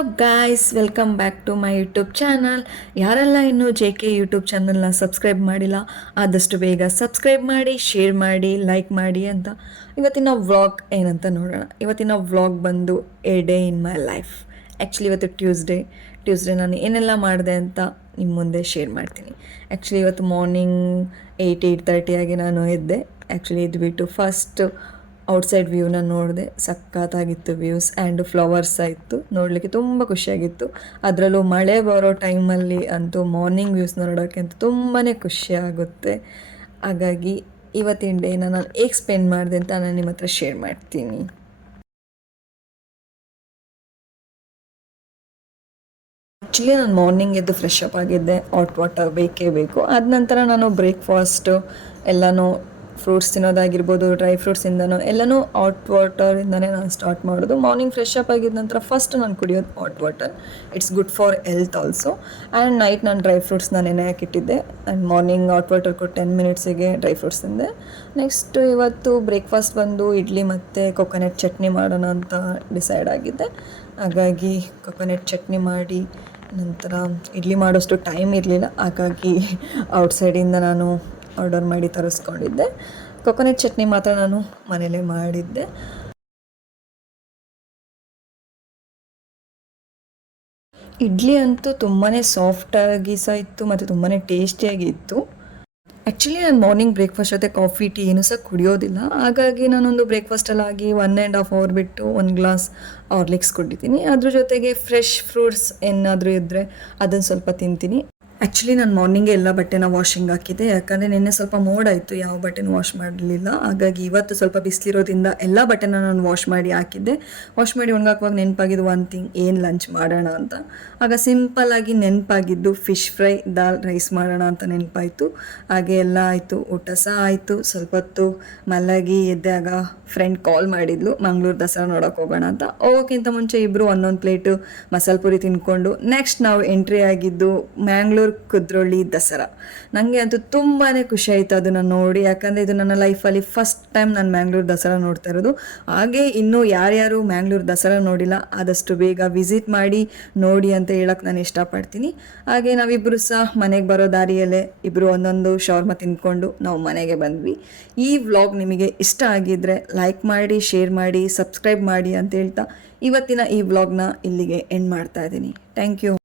Up guys, welcome back to my YouTube channel. ಯಾರೆಲ್ಲ ಇನ್ನೂ JK YouTube ಚಾನಲ್ನ subscribe ಮಾಡಿಲ್ಲ, ಆದಷ್ಟು ಬೇಗ ಸಬ್ಸ್ಕ್ರೈಬ್ ಮಾಡಿ, ಶೇರ್ ಮಾಡಿ, ಲೈಕ್ ಮಾಡಿ ಅಂತ. ಇವತ್ತಿನ ವ್ಲಾಗ್ ಏನಂತ ನೋಡೋಣ. ಇವತ್ತಿನ ವ್ಲಾಗ್ ಬಂದು A day in my life. Actually ಇವತ್ತು ಟ್ಯೂಸ್ಡೇ ನಾನು ಏನೆಲ್ಲ ಮಾಡಿದೆ ಅಂತ ನಿಮ್ಮ ಮುಂದೆ ಶೇರ್ ಮಾಡ್ತೀನಿ. ಆ್ಯಕ್ಚುಲಿ ಇವತ್ತು ಮಾರ್ನಿಂಗ್ 8:30 ಆಗಿ ನಾನು ಎದ್ದೆ. ಆ್ಯಕ್ಚುಲಿ ಎದ್ದುಬಿಟ್ಟು ಫಸ್ಟ್ ಔಟ್ಸೈಡ್ ವ್ಯೂನ ನೋಡಿದೆ. ಸಖತ್ತಾಗಿತ್ತು ವ್ಯೂಸ್ ಆ್ಯಂಡ್ ಫ್ಲವರ್ಸ್ ಆಯಿತು, ನೋಡಲಿಕ್ಕೆ ತುಂಬ ಖುಷಿಯಾಗಿತ್ತು. ಅದರಲ್ಲೂ ಮಳೆ ಬರೋ ಟೈಮಲ್ಲಿ ಅಂತೂ ಮಾರ್ನಿಂಗ್ ವ್ಯೂಸ್ನ ನೋಡೋಕ್ಕೆ ಅಂತೂ ತುಂಬಾ ಖುಷಿ ಆಗುತ್ತೆ. ಹಾಗಾಗಿ ಇವತ್ತಿನ ಡೇನ ನಾನು ಹೇಗೆ ಸ್ಪೆಂಡ್ ಮಾಡಿದೆ ಅಂತ ನಾನು ನಿಮ್ಮ ಹತ್ರ ಶೇರ್ ಮಾಡ್ತೀನಿ. ಆ್ಯಕ್ಚುಲಿ ನಾನು ಮಾರ್ನಿಂಗ್ ಎದ್ದು ಫ್ರೆಶ್ ಅಪ್ ಆಗಿದ್ದೆ. ಹಾಟ್ ವಾಟರ್ ಬೇಕೇ ಬೇಕು. ಅದ ನಂತರ ನಾನು ಬ್ರೇಕ್ಫಾಸ್ಟು ಎಲ್ಲನೂ ಫ್ರೂಟ್ಸ್ ತಿನ್ನೋದಾಗಿರ್ಬೋದು, ಡ್ರೈ ಫ್ರೂಟ್ಸಿಂದನೂ ಎಲ್ಲನೂ ಹಾಟ್ ವಾಟರಿಂದನೇ ನಾನು ಸ್ಟಾರ್ಟ್ ಮಾಡೋದು. ಮಾರ್ನಿಂಗ್ ಫ್ರೆಶ್ ಅಪ್ ಆಗಿದ್ದ ನಂತರ ಫಸ್ಟ್ ನಾನು ಕುಡಿಯೋದು hot water. It's good for health also. And night ನಾನು ಡ್ರೈ ಫ್ರೂಟ್ಸ್ನ ನೆನೆ ಹಾಕಿಟ್ಟಿದ್ದೆ. ಆ್ಯಂಡ್ ಮಾರ್ನಿಂಗ್ ಹಾಟ್ ವಾಟರ್ ಕೊಟ್ಟು 10 ಮಿನಿಟ್ಸಿಗೆ ಡ್ರೈ ಫ್ರೂಟ್ಸ್ ತಿಂದೆ. ನೆಕ್ಸ್ಟು ಇವತ್ತು ಬ್ರೇಕ್ಫಾಸ್ಟ್ ಬಂದು ಇಡ್ಲಿ ಮತ್ತು ಕೊಕೊನಟ್ ಚಟ್ನಿ ಮಾಡೋಣ ಅಂತ ಡಿಸೈಡ್ ಆಗಿದ್ದೆ. ಹಾಗಾಗಿ ಕೊಕೊನಟ್ ಚಟ್ನಿ ಮಾಡಿ ನಂತರ ಇಡ್ಲಿ ಮಾಡೋಷ್ಟು ಟೈಮ್ ಇರಲಿಲ್ಲ, ಹಾಗಾಗಿ ಔಟ್ಸೈಡಿಂದ ನಾನು ಆರ್ಡರ್ ಮಾಡಿ ತರಿಸ್ಕೊಂಡಿದ್ದೆ. ಕೊಕೊನಟ್ ಚಟ್ನಿ ಮಾತ್ರ ನಾನು ಮನೇಲೇ ಮಾಡಿದ್ದೆ. ಇಡ್ಲಿ ಅಂತೂ ತುಂಬಾ ಸಾಫ್ಟಾಗಿ ಸಹ ಇತ್ತು ಮತ್ತು ತುಂಬಾ ಟೇಸ್ಟಿಯಾಗಿ ಇತ್ತು. ಆ್ಯಕ್ಚುಲಿ ನಾನು ಮಾರ್ನಿಂಗ್ ಬ್ರೇಕ್ಫಾಸ್ಟ್ ಜೊತೆ ಕಾಫಿ ಟೀ ಏನೂ ಸಹ ಕುಡಿಯೋದಿಲ್ಲ. ಹಾಗಾಗಿ ನಾನೊಂದು ಬ್ರೇಕ್ಫಾಸ್ಟಲ್ಲಾಗಿ 1.5 ಅವರ್ ಬಿಟ್ಟು 1 ಗ್ಲಾಸ್ ಹಾರ್ಲಿಕ್ಸ್ ಕುಡಿತೀನಿ. ಅದ್ರ ಜೊತೆಗೆ ಫ್ರೆಶ್ ಫ್ರೂಟ್ಸ್ ಏನಾದರೂ ಇದ್ದರೆ ಅದನ್ನು ಸ್ವಲ್ಪ ತಿಂತೀನಿ. ಆ್ಯಕ್ಚುಲಿ ನಾನು ಮಾರ್ನಿಂಗೇ ಎಲ್ಲ ಬಟ್ಟೆನ ವಾಷಿಂಗ್ ಹಾಕಿದ್ದೆ, ಯಾಕಂದರೆ ನಿನ್ನೆ ಸ್ವಲ್ಪ ಮೋಡಾಯಿತು, ಯಾವ ಬಟ್ಟೆನೂ ವಾಶ್ ಮಾಡಲಿಲ್ಲ. ಹಾಗಾಗಿ ಇವತ್ತು ಸ್ವಲ್ಪ ಬಿಸಿಲಿರೋದ್ರಿಂದ ಎಲ್ಲ ಬಟ್ಟೆನ ನಾನು ವಾಶ್ ಮಾಡಿ ಹಾಕಿದ್ದೆ. ವಾಶ್ ಮಾಡಿ ಒಣಗಾಕುವಾಗ ನೆನಪಾಗಿದ್ದು ಒಂದು ಥಿಂಗ್, ಏನು ಲಂಚ್ ಮಾಡೋಣ ಅಂತ. ಆಗ ಸಿಂಪಲ್ಲಾಗಿ ನೆನಪಾಗಿದ್ದು ಫಿಶ್ ಫ್ರೈ, ದಾಲ್ ರೈಸ್ ಮಾಡೋಣ ಅಂತ ನೆನಪಾಯಿತು. ಹಾಗೆ ಎಲ್ಲ ಆಯಿತು, ಊಟ ಸಹ ಆಯಿತು. ಸ್ವಲ್ಪ ಹೊತ್ತು ಮಲಗಿ ಎದ್ದಾಗ ಫ್ರೆಂಡ್ ಕಾಲ್ ಮಾಡಿದ್ಲು, ಮಂಗಳೂರು ದಸರಾ ನೋಡೋಕೆ ಹೋಗೋಣ ಅಂತ. ಹೋಗೋಕ್ಕಿಂತ ಮುಂಚೆ ಇಬ್ಬರು ಒಂದೊಂದು ಪ್ಲೇಟು ಮಸಾಲೆ ಪುರಿ ತಿಂದ್ಕೊಂಡು ನೆಕ್ಸ್ಟ್ ನಾವು ಎಂಟ್ರಿ ಆಗಿದ್ದು ಮ್ಯಾಂಗ್ಳೂರು ಕುದ್ರೋಳಿ ದಸರಾ. ನನಗೆ ಅಂತೂ ತುಂಬಾ ಖುಷಿ ಆಯಿತು ಅದನ್ನು ನೋಡಿ, ಯಾಕಂದರೆ ಇದು ನನ್ನ ಲೈಫಲ್ಲಿ ಫಸ್ಟ್ ಟೈಮ್ ನಾನು ಮ್ಯಾಂಗ್ಳೂರು ದಸರಾ ನೋಡ್ತಾ ಇರೋದು. ಹಾಗೆ ಇನ್ನೂ ಯಾರ್ಯಾರು ಮ್ಯಾಂಗ್ಳೂರು ದಸರಾ ನೋಡಿಲ್ಲ, ಆದಷ್ಟು ಬೇಗ ವಿಸಿಟ್ ಮಾಡಿ ನೋಡಿ ಅಂತ ಹೇಳಕ್ಕೆ ನಾನು ಇಷ್ಟಪಡ್ತೀನಿ. ಹಾಗೆ ನಾವಿಬ್ಬರು ಸಹ ಮನೆಗೆ ಬರೋ ದಾರಿಯಲ್ಲೇ ಇಬ್ಬರು ಒಂದೊಂದು ಶವರ್ಮ ತಿಂದ್ಕೊಂಡು ನಾವು ಮನೆಗೆ ಬಂದ್ವಿ. ಈ ವ್ಲಾಗ್ ನಿಮಗೆ ಇಷ್ಟ ಆಗಿದ್ದರೆ ಲೈಕ್ ಮಾಡಿ, ಶೇರ್ ಮಾಡಿ, ಸಬ್ಸ್ಕ್ರೈಬ್ ಮಾಡಿ ಅಂತ ಹೇಳ್ತಾ ಇವತ್ತಿನ ಈ ವ್ಲಾಗ್ನ ಇಲ್ಲಿಗೆ ಎಂಡ್ ಮಾಡ್ತಾ ಇದ್ದೀನಿ. Thank you.